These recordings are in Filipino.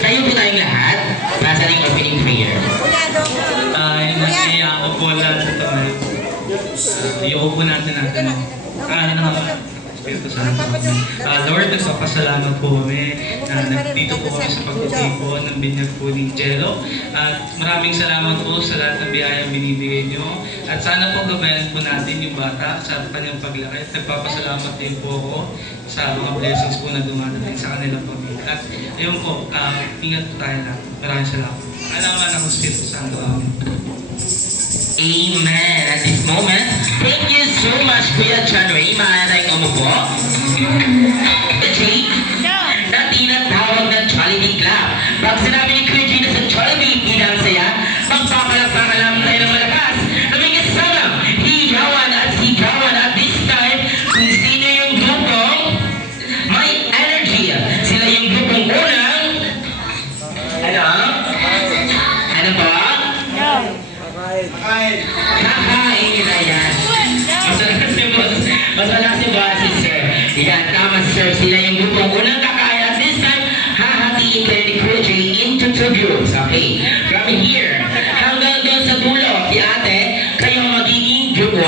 Tayo po tayong lahat. Nasa ng opening prayer. Nasiya ako po lahat sa ito. Iyoko po natin Espiritu Santo. Lord, nagpapasalamat po kami na nandito po kami sa pagtutipon ng binyag po ni Jello. At maraming salamat po sa lahat ng biyayang binibigay nyo. At sana po gabayan po natin yung bata sa kanyang paglaki. At nagpapasalamat din po ako sa mga blessings po na dumadating sa kanilang pamilya. At ayun po, ingat po tayo lahat. Maraming salamat. Alaman ako Espiritu Santo. Amen. Amen. At this moment, thank you so much, Kuya John Ray. Maaari tayong umupo. Jay, na tinatawag ng Jollibee Club. Pag sinabi ni Kuya Jay na sa Jollibee, pinang saya, magpapalakpakan lang tayo ng malakas. May kasama, hiyawan at sigawan at this time, kung sino yung grupong may energy. Sila yung grupong unang, ano ba? Kakain na yan. Mas wala si Bossy, sir. Yan, tama, sir. Sila yung grupong unang kakain. At this time, hahatiin kayo ni Kuya Jay into two groups. Okay? From here, hanggang doon sa dulo, si ate, kayo magiging group 1.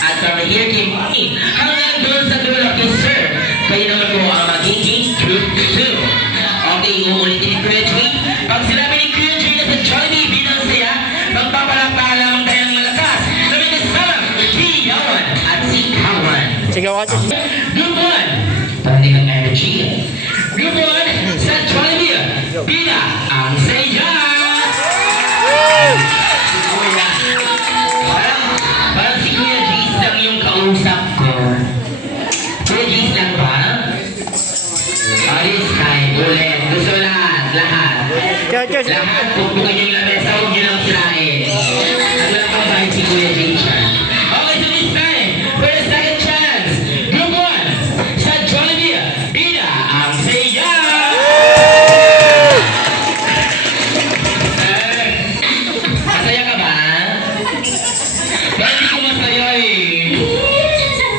At from here, kay Mami, hanggang doon sa dulo, kay sir, kayo naman po ang magiging group 2. Okay, uulitin ni Kuya Jay. Pag sinabi ni Kuya Jay na sa Jollibee, binang saya, magpapalakpakan lamang tayo ng malakas. Sabi na sama, hiyawan at sikawan. Sigawan. Group 1, tanding ang energy. Group 1, sa Jollibee, Pina ang saya. Parang si Kuya Jace lang yung kausap ko. Kuya Jace lang ba? This time, ulit. Gusto lahat. Lahat, pupukan yung lamesa, huwag nyo lang sirain. Ano lang pang bahit si Kuya Jace siya. Okay, so this time, for the second chance, Group 1, sa Jollibee, Pina ang saya. Masaya ka ba? Bakit di ko masaya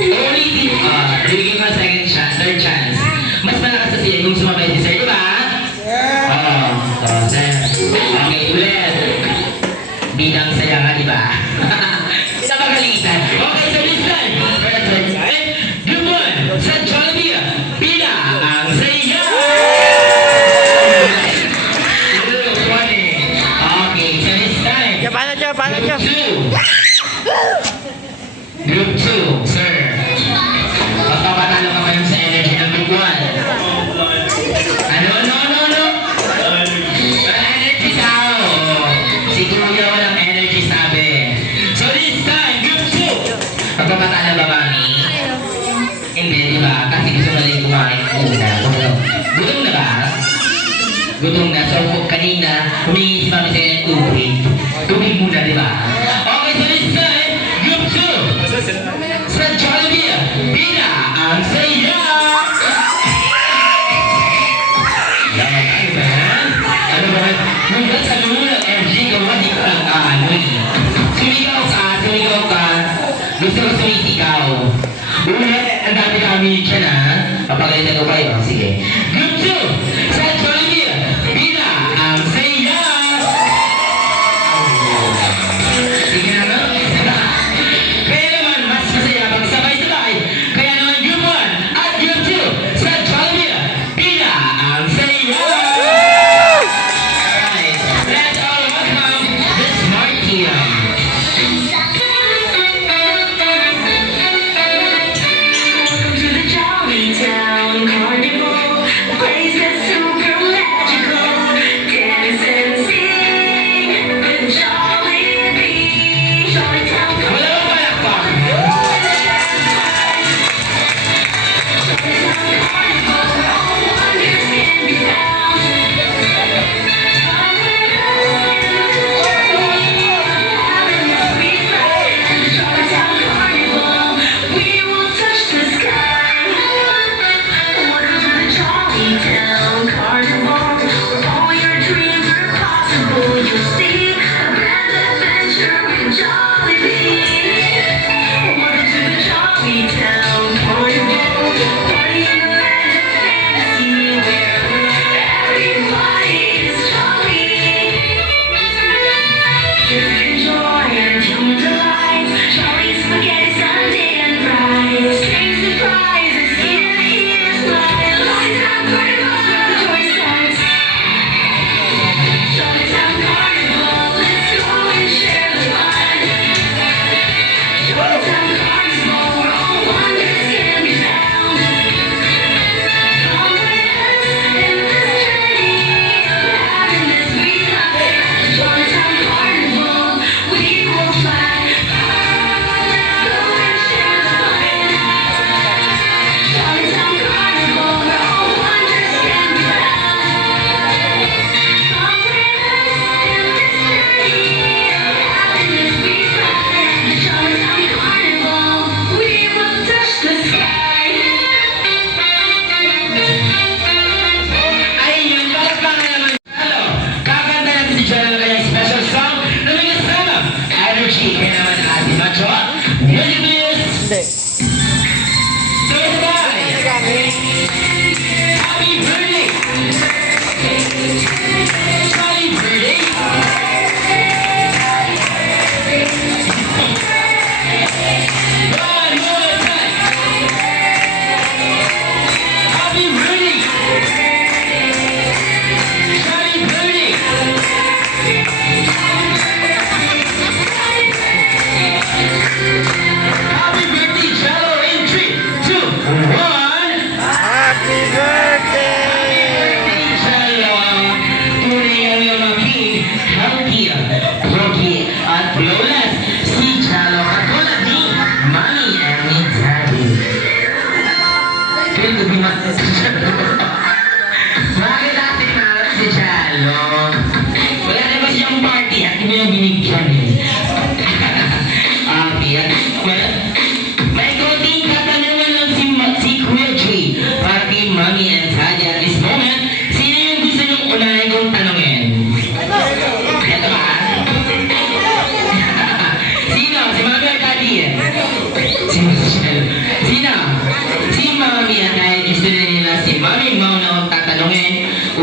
Ulitin ko, bigyan ko second chance, third chance. Mas malakas sa siya kung sumabay si sir, di ba? Sir. Okay, ulit. Bidang saya nga, di ba? Sa pagalitan. Okay, so this time, for the third time, Group 1, sa Jollibee, Pina ang saya. Okay, so this time, Paano dyan? Group 2, sir. Magpapatalo ka pa sa energy ng Group 1. No. Walang energy tao. Si Kuya walang energy sabi. So this time, Group 2. Magpapatalo ba, Mami? Hindi, di ba? Kasi gusto mo rin kumain una. Gutom na ba? Gutom na. So kanina, humingi si Mami sa'yo ng tubig. Tubig muna, di ba? Okay, so this time, Group 2. Sa Jollibee, Pina ang saya! Ano ba? Hanggang sa lula, MG, gawa di ka lang kaanoy. Sumigaw ka. Gusto ko sumisigaw. Ulit, ang dami kami dyan ha. Papagalitan ko kayo. Sige. Group 2, sa Jollibee, Pina ang saya! Sige na nga. Kaya naman, mas masaya pag sabay-sabay. Kaya naman Group 1 at Group 2 sa Jollibee, Pina ang saya! Alright, let's all welcome the Smart Team. Welcome to the Jolly Town Carnival.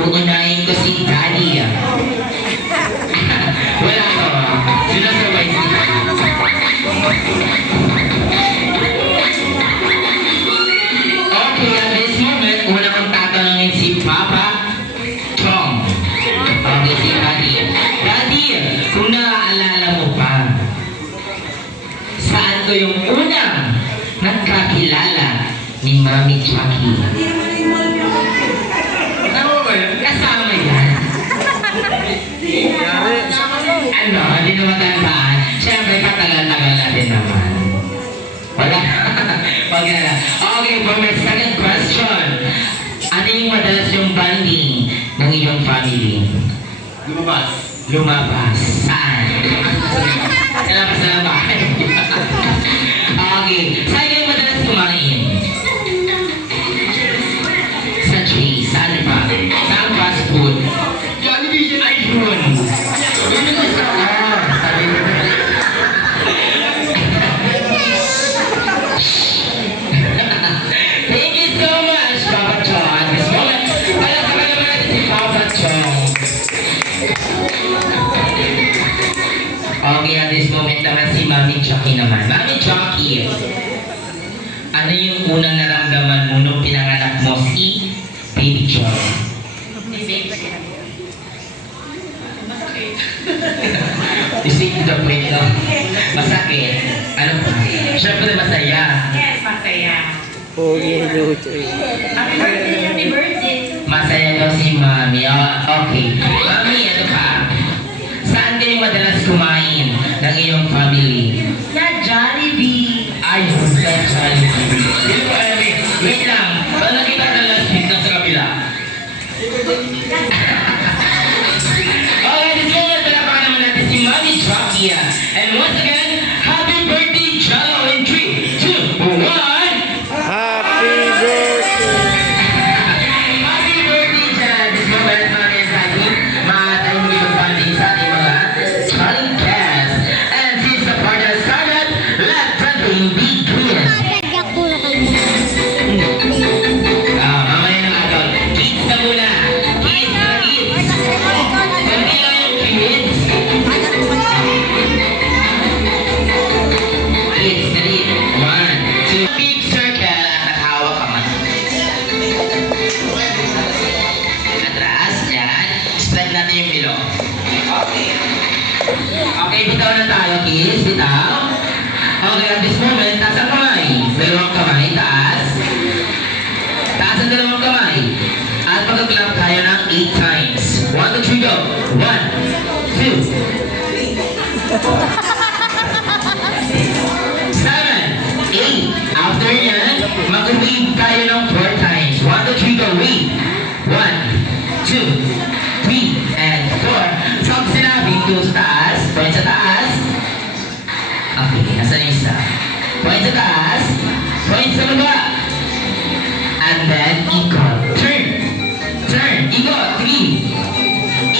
uunahin ko si Daddy. Wala ko. Sinasabay si Okay, at this moment, una kong tatanungin si Papa Chong. Okay, si Daddy. Daddy, kung naaalala mo pa, saan ko yung unang nagkakilala ni Mami Chucky? Ano ba yan? Kasama yan. Ano, hindi naman tandaan. Siyempre, katagal-tagal natin naman. Wala. Okay na. Okay, for my second question. Ano yung madalas yung bonding ng iyong family? Lumabas. Lumabas. Saan? Lumabas na bahay. Okay. Saan kayo madalas kumain? Sa Chase. Saan pa? Saan fast food? Jollibee. Ay, yun. Yun yung gusto ko. Sabi ko. Thank you so much, Papa Chong. At this moment, palakpakan naman natin si Papa Chong. Okay, at this moment naman si Mami Chucky naman. Mami Chucky, ano yung unang naramdaman mo nung pinanganak mo si Baby Chong? Isip to the point, no? Masakit. Ano pa? Siyempre masaya. Yes, masaya. Pogi ni Lucho. Happy birthday, happy birthday. Masaya daw si Mami. Okay. Mami, ano pa? Saan kayo madalas kumain ng iyong family? Sa Jollibee. Ay, sa Jollibee. Hindi ko alam eh. Wait lang. Saan nakita ka last week na sa kabila? Okay, this moment, palapakan naman natin si Mami Chucky. And once again, happy birthday, Jello, in 3, 2, 1. Happy birthday! Happy birthday, Jello. This moment, mga Daddy, tayo mo yung bonding sa ating mga calling cast. And since the party has started, let the game begin. Mamaya ng adult. Kids na muna. Kids na kids. Kunti lang yung kids. Kids, dali. 1, 2. Big circle at nakahawa ka man. Atras, yan. Spread natin yung pillow. Okay. Okay, bitaw na tayo, kids. Bitaw. Okay, at this moment, taas ang kamay. Dalawang kamay, taas. Taas ang dalawang kamay. At mag-clap tayo ng 8 times. 1, 2, 3, go. 1, 2, 7, 8. After yan, mag-wave tayo ng 4 times. 1, 2, 3, go. Wave. 1, 2, 3, and 4. So, pag sinabing 2 sa taas, point sa taas. Okay, nasa na isa? Point sa taas, point sa baba. And then, ikot. Turn. Turn. Ikot. 3.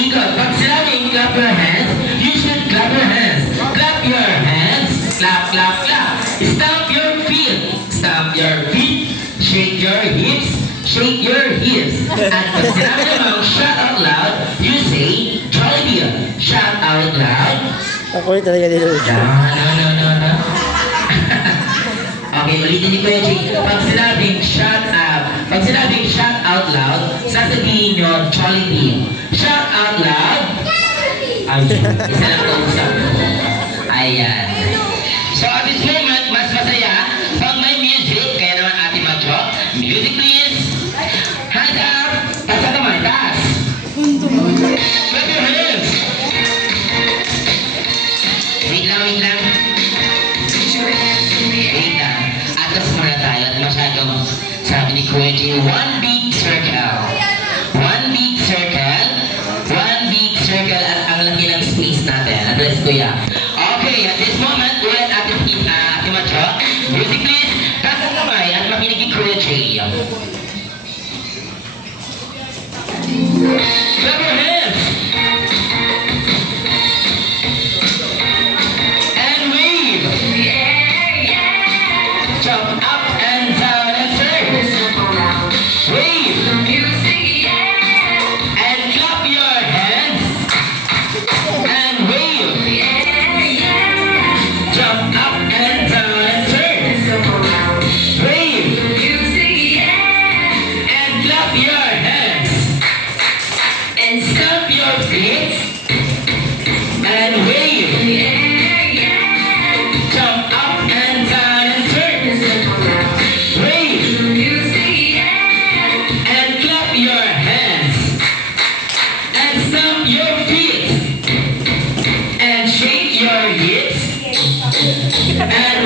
Ikot. Pag sinabing clap your hands, you should clap your hands. Clap your hands. Clap, clap, clap. Stamp your feet. Stamp your feet. Shake your hips. Shake your hips. At pag sinabi namang shout out loud, you say, Jollibee. Shout out loud. Ako talaga ni Lucho. No. Okay, ulitin ni Kuya Jake. Pag sinabing shout out loud, sasabihin nyo, Jollibee. Shout out loud. Ayun, isa lang kausap. Ayan. So at this moment, mas masaya pag may music, kaya naman ating mag-drop. Music please. Hands up. Taas ang kamay, taas. Clap your hands. Wait lang. Wait lang. Atas muna tayo at masyadong sabi ni Kuya J, one big circle. One big circle. One big circle at ang laki ng space natin. Address ko yan. Okay, at this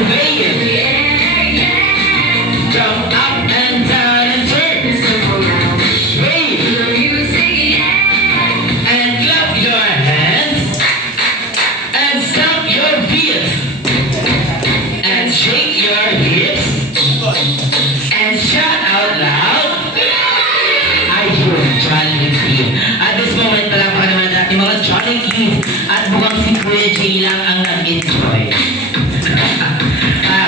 wave. Jump up and down and turn. Wave. And clap your hands. And stamp your feet. And shake your hips. And shout out loud. Ayun, Jollibee Team. At this moment, palakpakan naman natin mga Jollibee. At mukhang si Kuya Jay lang ang nag-enjoy.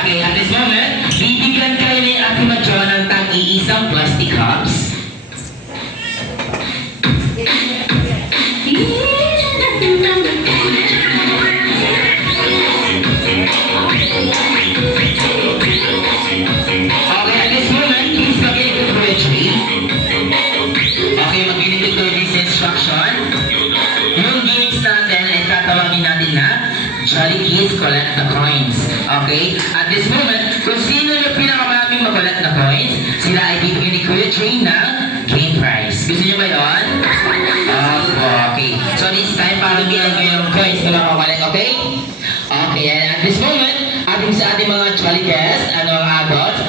Okay, at this moment, bibigyan kayo ni Ate Macho ng tag-iisang plastic cups. Okay, at this moment, please makinig to Kuya Jay. Okay, makinig to this instruction. Yung games natin ay tatawagin natin na Jolly Kids Collect the Coins. Okay? At this moment, kung sino yung pinakamaraming mag-collect na coins, sila ay bibigyan ni Kuya Jay ng game prize. Gusto niyo ba yun? Okay. So this time, parang bilang ko yung coins na makakolect, okay? Okay, and at this moment, ating sa ating mga Jolly guests, adults,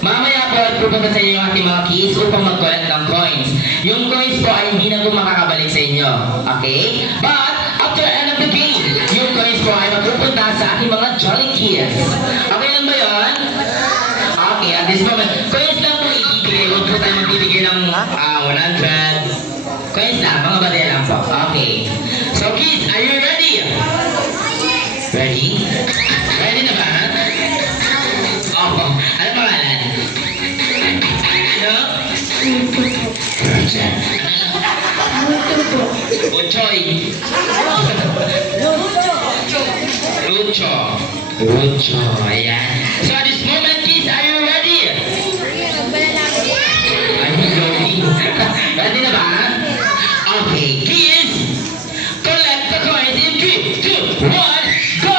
mamaya po at pupunta sa inyo yung ating mga kids upang mag-collect ng coins. Yung coins po ay hindi na po makakabalik sa inyo. Okay? But, after end of the game, yung coins po ay mapupunta sa ating mga Jolly Kids. Okay lang ba yun? Okay, at this moment, coins lang po ibibigay. Huwag po tayo magbibigay ng 100. Coins lang, mga badaya lang po. Okay. So kids, are you ready? Ready? Ready na ba? Opo. Ano pangalan? Ano? Roger. Ochoy. Lucho. Ayan. So at this moment, kids, are you ready? Are you ready? Ready na ba? Okay, kids, collect the coins in 3, 2, 1, go!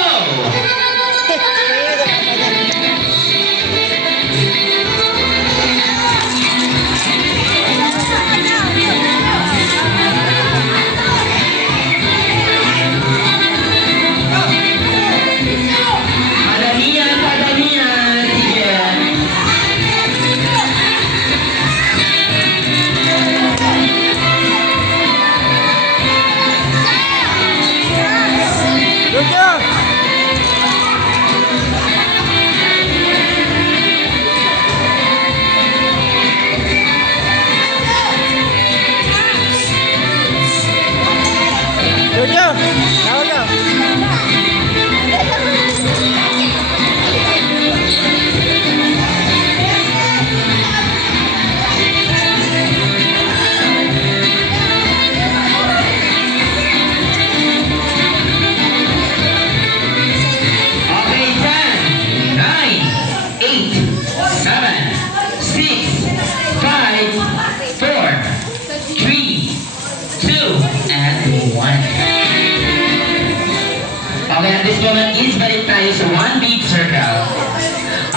Padamian, sige. Jojo! Jojo! Tawag na! Okay, 10, 9, 8, 7, 6, 5, 4, 3, 2, and 1. Okay, at this moment, kids, balik tayo sa one big circle.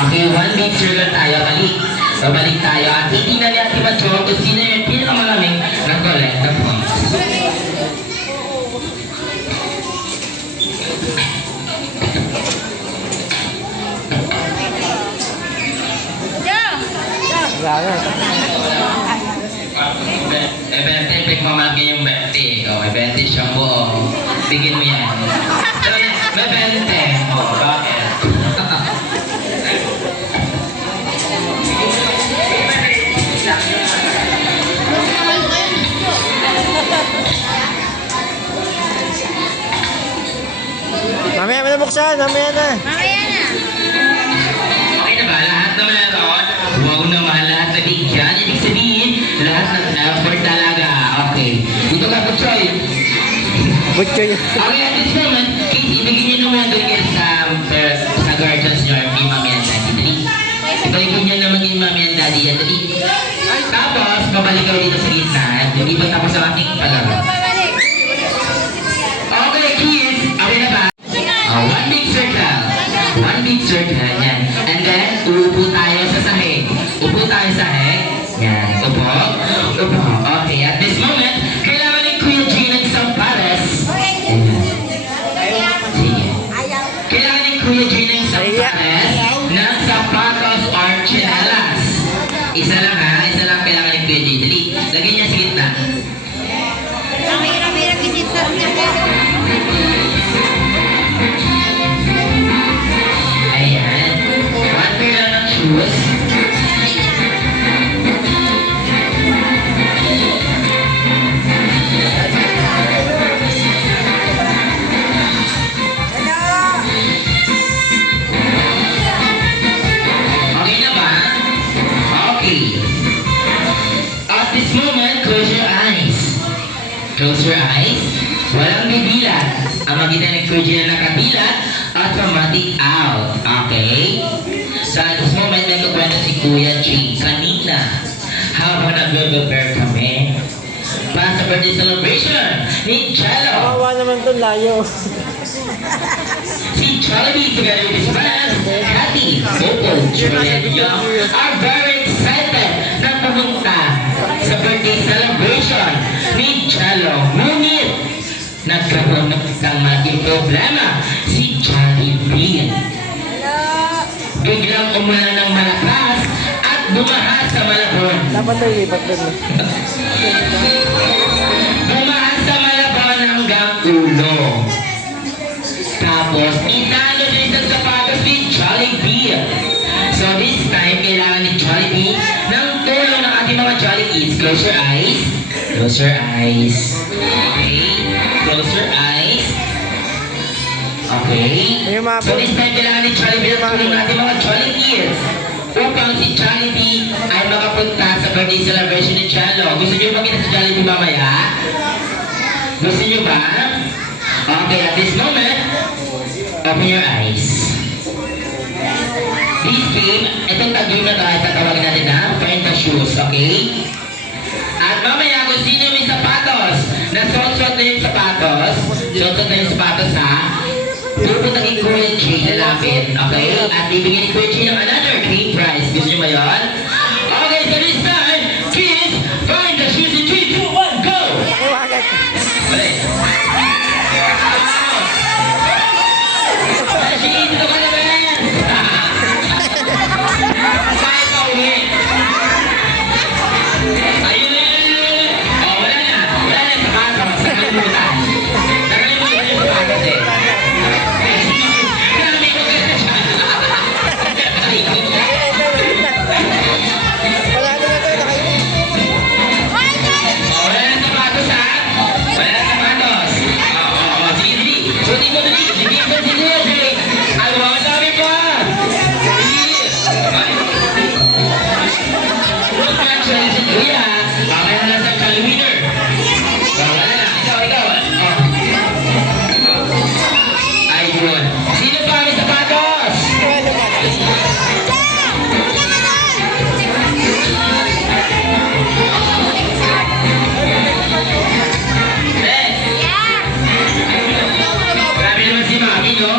Okay, one big circle tayo, balik. Babalik tayo at titignan ni Ate Macho kung sino yung pinakamaraming nag-collect na points. Wala na. Eh, 20, pagmamalaki yung 20. Oh, may 20 siyang buo. Bigyan mo yan. So, may 20. Oh, bakit? Mamaya mo na buksan, mamaya na. Okay na ba? Lahat naman naroon? Wow naman, lahat nabigyan. Ibig sabihin, lahat ng effort talaga. Okay. Dito ka po, Choy. Butcho yun. Okay, at this moment, please, ibigin niyo naman doon kayo sa guardians niyo, kay Mami and Daddy. Dali. Ibigin niyo naman kay Mami and Daddy. Yan, dali. Tapos, babalik kayo dito sa gitna. At hindi pa tapos ang aking palaro. Okay, kids. Okay na ba? One big circle. One big circle. Yan. And then, uupo tayo sa sahig. Upo tayo sa sahig. Yan. Upo. Upo. Okay, at this moment, kailangan ni Kuya G ng isang pares. Ayan. Sige. Kailangan ni Kuya G ng isang pares. Close your eyes. Walang bibilat. Ang magitan ng Kuya G na nakatilat, automatic out. Okay? So at this moment, may kukwento si Kuya G. Kanina, habang nag-prepare kami para sa birthday celebration ni Jello. Kawawa naman to, layo. Si Jollibee together with his friends, Kathy, Opal, Julian Young, are very excited na pumunta sa birthday celebration ni Jello. Ngunit, nagkaroon ng isang malaking problema si Jollibee. Biglang umulan ng malakas at bumaha sa Malabon. Dapat tayo lipat doon. Bumaha sa Malabon hanggang ulo. Tapos, italo din sa sapatos ni Jollibee. So this time, kailangan ni Jollibee ng tulong ng ating mga Jollibees. Close your eyes. Close your eyes. Okay. Close your eyes. Okay. Yung mga So this time, kailangan ni Jollibee ng tulong ng ating mga Jollibees upang si Jollibee ay makapunta sa birthday celebration ni Jello. Gusto niyo makita si Jollibee mamaya? Gusto niyo ba? Okay, at this moment, open your eyes. This game, itong tag-game na tayo, tatawagin natin na Find the Shoes, okay? At mamaya, kung sino may sapatos, na suot-suot na yung sapatos, suot-suot na yung sapatos ha, pupunta kay Kuya G, lalapit, okay? At bibigyan ni Kuya G ng another great prize. Gusto niyo ba yun? Okay, so this time, kids, find the shoes in 3, 2, 1, go! Iwagat. Balik. Rashid, ito ka naman! Kahit pa uwi. Ayun na yun. Oh, wala na. Wala na sa patos. Nakalimutan. Nakalimutan yung sapatos eh. Grabe ko ka na siya. Wala na to, nakaibig. Oh, wala na sapatos ha. Wala na sapatos. Oh, sige, sige. Suotin mo dali. Sige, sige. Ay, wow, sabi pa. Sige. Congratulations, Kuya. Okay na lang sa winner. Wala na. Ikaw. Oh. Ayun. Sino pa may sapatos? Eh, grabe naman si Mami, no?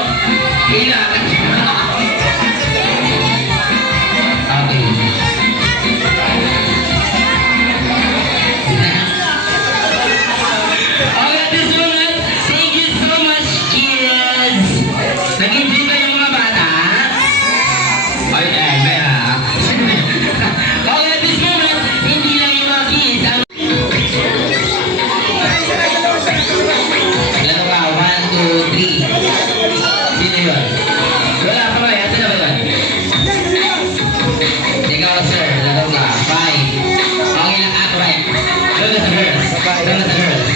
Kailangan siya. Okay. Okay, at this moment, thank you so much, kids! Nag-enjoy ba yung mga bata? Ay, kaya. Okay, at this moment, hindi lang yung mga kids ang... Ilan ba? 1, 2, 3. Sino yun? Wala pa ba? Ito na ba yun? Ikaw, sir. Ilan ba? 5. Okay lang. Right. Doon na sa girls. Doon na sa girls.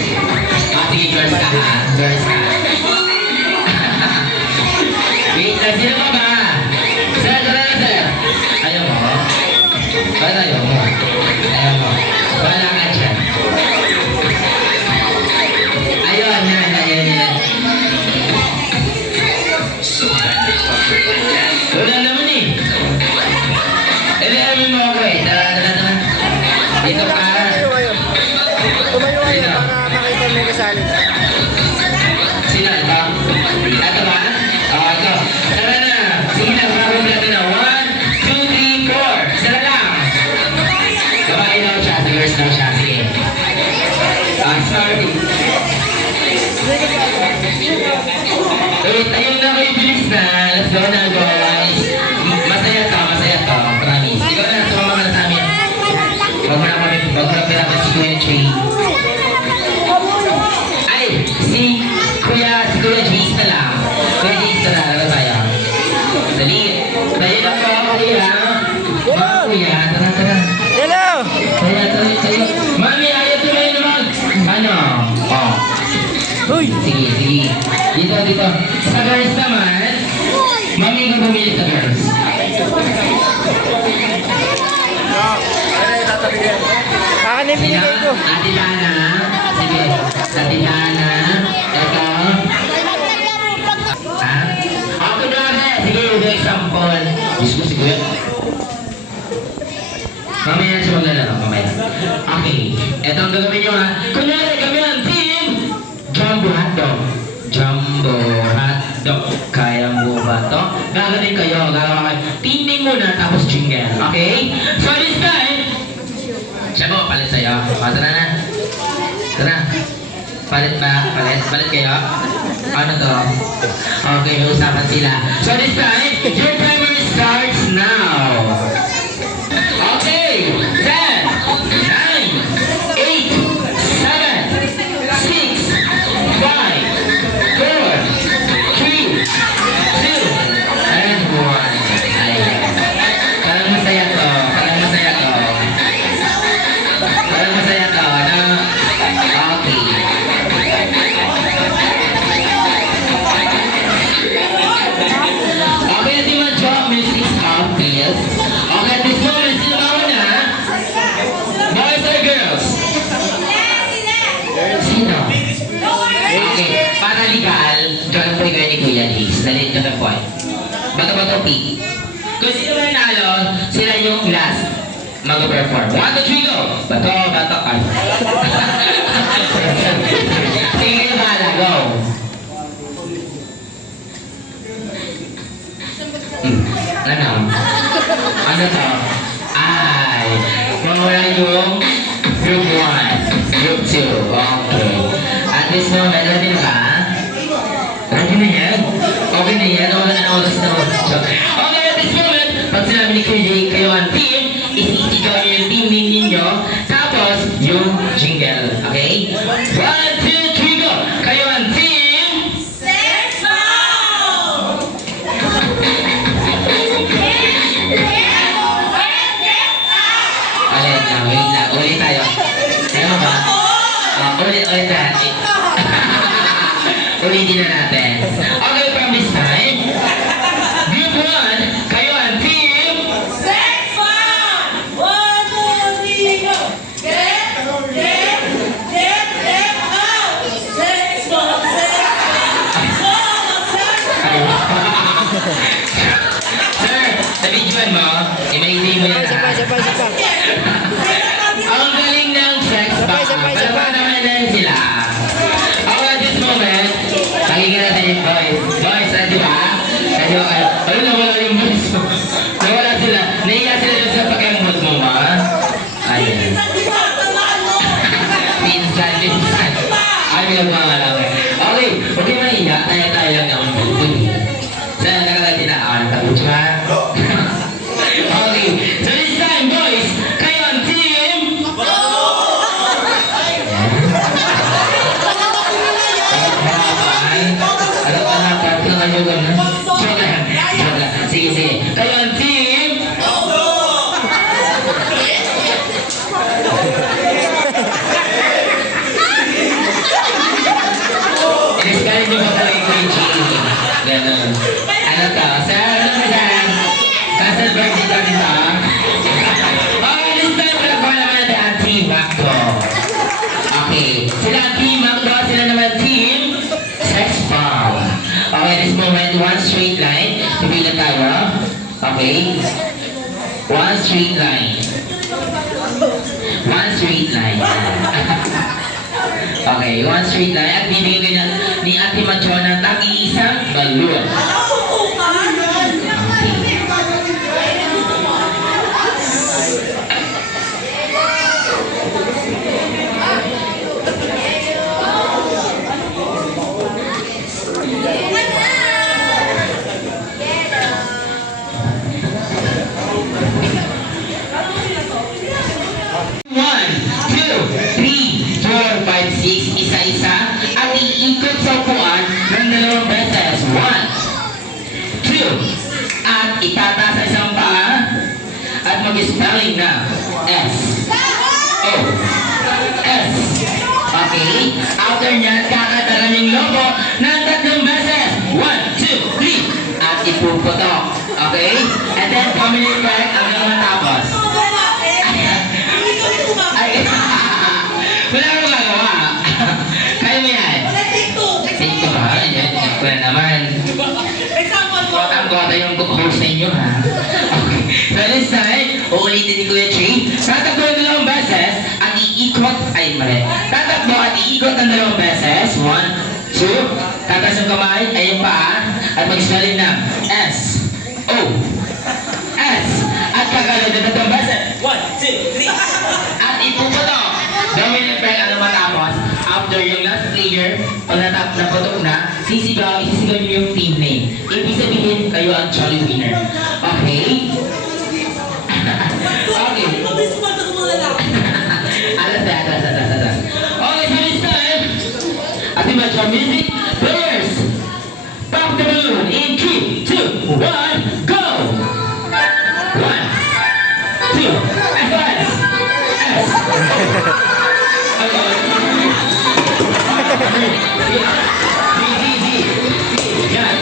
Sige, girls ka ha. Girls ka. Wait lang. Sino pa ba? Sir, sir. Ayaw mo? Ba't ayaw mo? Ayaw mo. Wala ka dyan. Ayun, yan. Wala naman eh. Alam mo ako eh. Tara. Dito ka. Tumayo kayo para makita may kasali. Sino ito? Ito ba? Oo, ito. Tara na. Sige na, parang natin na. 1, 2, 3, 4. Sara lang. Babae daw siya. Girls daw siya. Sige. Sorry. Wait, ayun na kayo. Bilis na. Let's go na. Go. Masaya to. Promise. Ikaw na. Sumama ka na sa amin. Huwag mo na pinapit si Kuya G. Ay, si Kuya Jace na lang. Kuya Jace na lang. Ano tayo? Dali. Tayo na po, Kuya. Kuya, tara. Hello! Tayo. Mami, ayaw tuloy naman. Ano? Oh. Uy! Sige. Dito. Sa girls naman, mami ko bumili sa girls. Akin na yung binigay ko. Ate Lana. Sige. Kunyari kami ang team Jumbo Hotdog. Jumbo Hotdog. Kaya mo ba to? Gagawin kayo. Teaming muna tapos jingle. Okay? So this time, siya po, palit sa'yo. O, tara na. Tara. Palit ba? Palit kayo? Ano to? Okay, may usapan sila. So this time, your timer starts now. Okay, 10, 9, 8, 7, 6, 5, 4, 3, 2, and 1. Ayan. Parang masaya to. Parang masaya to. Parang masaya to. Ano? Okay. Okay, di ba, Joe? Music is off, please. Okay, at this moment, sino ba muna? Boys or girls? Sino? Okay, para legal, John po ikaw ni Kuya Liz. Dalit to the point. Bato-bato P. Kung sino man nalo, sila yung last mag-perform. 1, 2, 3, go! Bato, bato, ay. Sige kayo bahala, go! Ano? Ano to? Ay, mawala yung group 1, group 2. Okay. At this moment, ready na ka? Ready na yan? Okay na yan? Wala na oras na oras. Okay, at this moment, pag sinabi ni KJ, kayo ang team, isisigaw niyo yung team name ninyo, tapos yung jingle. Okay? 1, 2, 3, go! Kayo ang team! Wait lang. Ulit tayo. Ano ba? Ulit natin. Ulitin na natin. Okay, from this time. Group 1, kayo ang team. Sir, sa videoan mo, i-maintain mo yan ha. Sabay. Ang galing ng sex bomb. Palaban naman na rin sila. Okay, at this moment, pakinggan natin yung boys. Boys, di ba? Kasi, ayun, nawala yung boys mo. Nawala sila. Naiya sila doon sa pakemot mo, ma. Ayan. Pinsan. Ay, pinagmamalang. Okay, huwag yung maiya. Tayo lang naman. Saan nakalatin na? Nakabutsa ha? Okay, so this time, boys, kayo ang team. Sige. Kayo ang team. Inisgarin niyo ba po yung KG? Ganun. Ano to? Sir, Kasal birthday ko nito. Okay, this time, palagwa naman natin ang team Macdo. Okay, sila ang team Macdo, sila naman team Sex Bomb. Okay, this moment, one straight line. Pipila tayo. Okay. One straight line. One straight line. Okay, one straight line. At bibigyan ko ni Ate Macho ng tag-iisang balloon. Isa-isa at iikot sa upuan ng 2 beses. 1, 2, at itataas sa isang paa at mag-spelling na S, O, S. Okay? After nyan, kakataran yung logo ng 3 beses. 1, 2, 3, at ipuputok. Okay? And then, community effect hanggang matapos. Wala akong gagawa. Kaya mo yan. Tingko ba? Wala naman. Kotang-kota yung host sa inyo, ha? Okay. So this time, uulitin ni Kuya Chi. Tatakbo na 2 beses at iikot ay Ay, mali. Tatakbo at iikot ng 2 beses. 1, 2. Tatas ang kamay, ay yung paa. At mag-spelling ng S, O, S. At kagalad na 2 beses. 1, 2, 3. At ipuputok. Gawin yung peg, ano matapos. After yung last player, pag naputok na, isisigaw niyo yung team name. Ibig sabihin, kayo ang jolly winner. Okay? Okay. Alas. Okay, so this time, ating mga music players. Pop the balloon in 3, 2, 1, go! 1, 2, advance! S. Yan.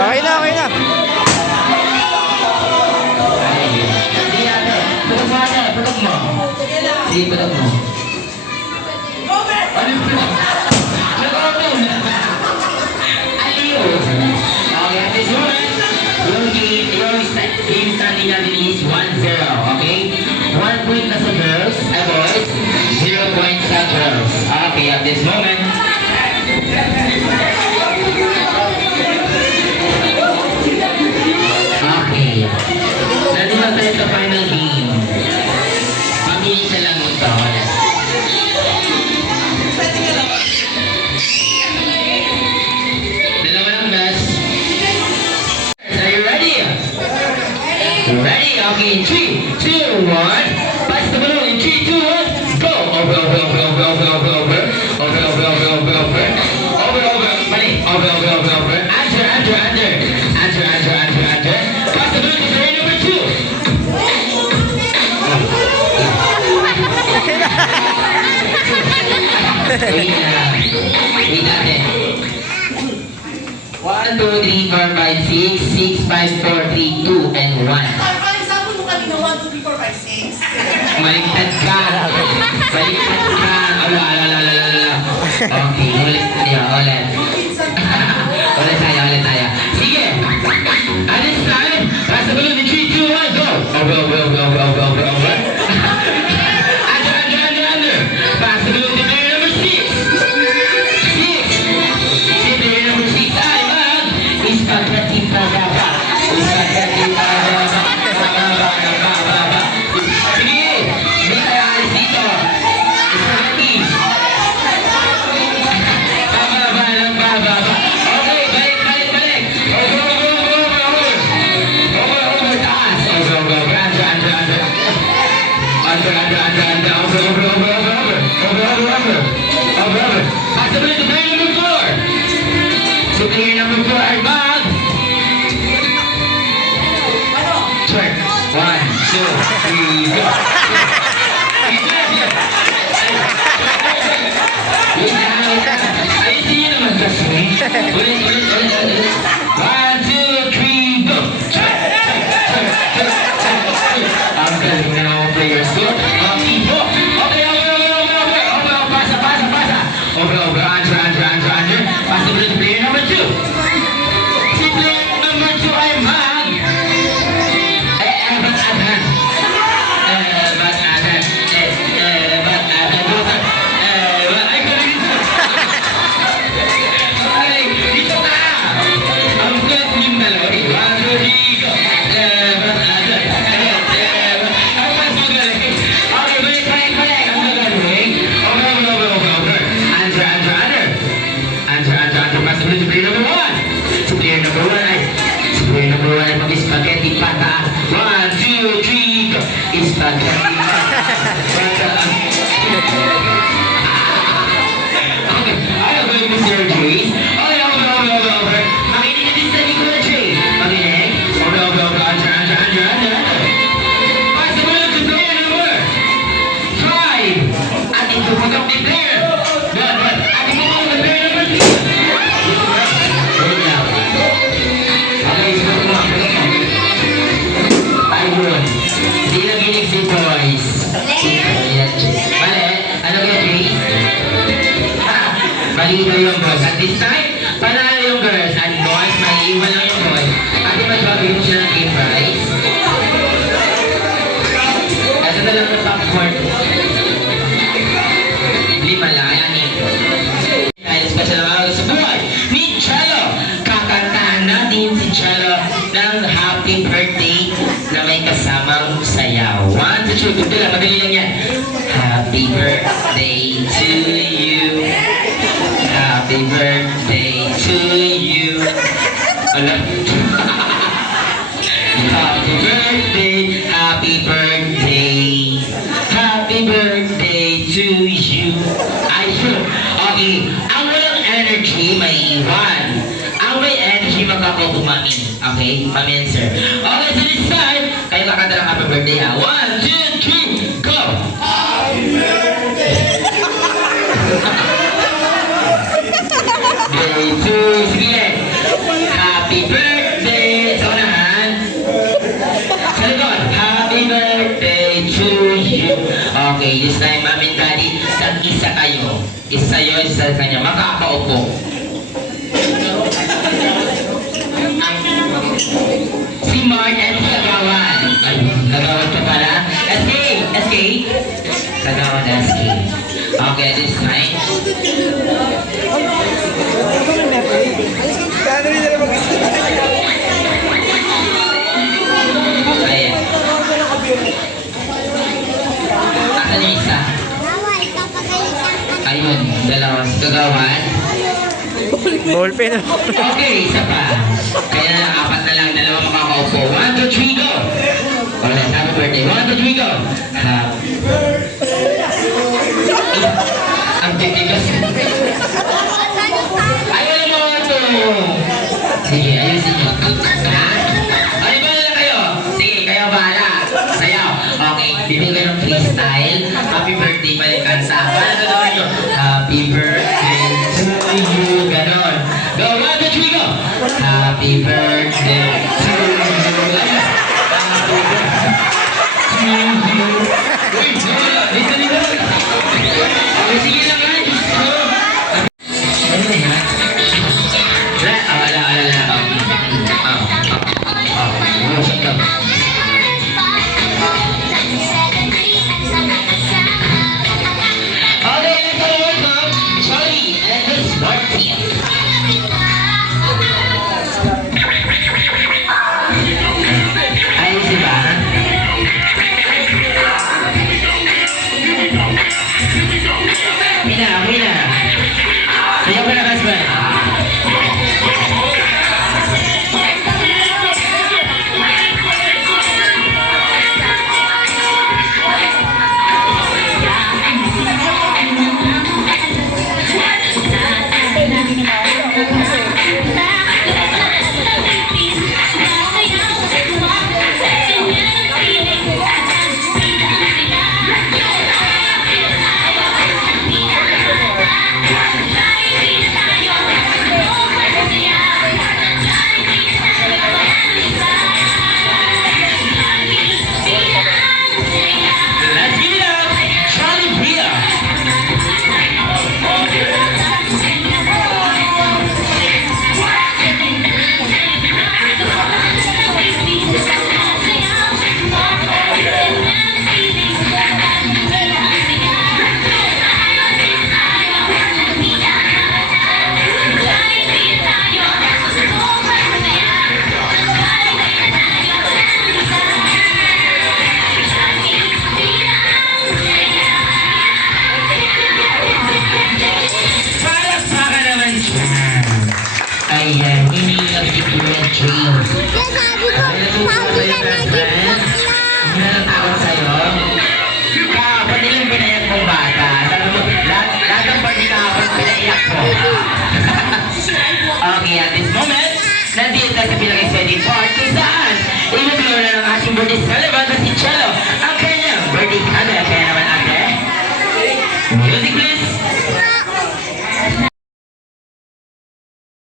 Okay na, okay na. Sige, patok mo. Ano yung patok? Aliyo. Okay, at this moment, yung standing natin is 1-0, okay? 1 point na sa girls, boys, 0 points sa girls. Okay, at this moment, okay. Nandito na tayo sa final game. Pamili siya lang ito. Dalawa ng best. Are you ready? Ready? Okay, in 3, 2, 1. Pass the balloon in 3, 2, 1. Go! Over. Mali. Over. Answer. Pass the balloon to player number 2. Wait natin. 1, 2, 3, 4, 5, 6, 6, 5, 4, 3, 2, and 1. For example, nung kanina, 1, 2, 3, 4, 5, 6. Baliktad ka. Ala. Okay, ulit tayo. Sige. At this time, pass the balloon in 3, 2, 1, go. Over. Under. Pass the balloon to player number 6. 6. Si player number 6 ay spaghetti pababa. Sige, may tayo alis dito. Spaghetti. Pababa. Okay, balik. Over, taas. Over. Over. Pass the balloon to player number 4. So player number 4 ay mag. Turn. 1, 2, 3, go. Ayusin niyo naman kasi. Ulit. 1, 2, 3, go. Ang galing na mga players ko. Mga tipo. Okay, over. Pasa. Over. Answer. Pass the balloon to player number 2. maligo yung boys. At this time, panalo yung girls. At boys, maliiwan lang yung boys. At magbibigay mo siya ng game prize. Ito na lang yung popcorn. 5 lang, yan eh. Dahil special na sa buhay ni Cello. Kakantahan natin si Cello ng happy birthday na may kasamang sayaw. 1, 2, 3, lang, madali lang yan. Happy birthday to you. Happy birthday to you. Ala. Happy birthday, happy birthday. Happy birthday to you. Ayun. Okay. Ang walang energy, may iwan. Ang may energy, magkakaupo mami. Okay? Mami and sir. Okay, so this time, kayo kakanta ng happy birthday ha. 1, 2, 3, go! Day 2, sige. Happy birthday! Sa unahan. Sa likod. Happy birthday to you. Okay, this time, mami and daddy, isa kayo. Isa sa'yo, isa sa kanya. Makakaupo. Si Mark at si Kagawan. Ay, Kagawan ka pala. SK! SK! Kagawan SK. Okay, this time. Ayan. Asan yung isa? Ayun, dalawa. Si Kagawan. Ballpen. Okay, isa pa. Kaya na, 4 na lang, dalawa makakaupo. 1, 2, 3, go! Alright, happy birthday. 1, 2, 3, go! Ang titigas. Ayaw mo ito. Sige, ayusin nyo. Ha? Ay, bahala na kayo. Sige, kayo bahala. Sayaw. Okay, bibigay ng freestyle. Happy birthday pa yung kansa. Paano gagawin nyo? Happy birthday to you. Ganon. Go, 1, 2, 3, go! Happy birthday to you. Happy birthday to you. Uy, dito. Okay, sige lang nga. Diyos ko. Ano na yan? Sayaw ka na, husband. Ayan, hindi nag-dream.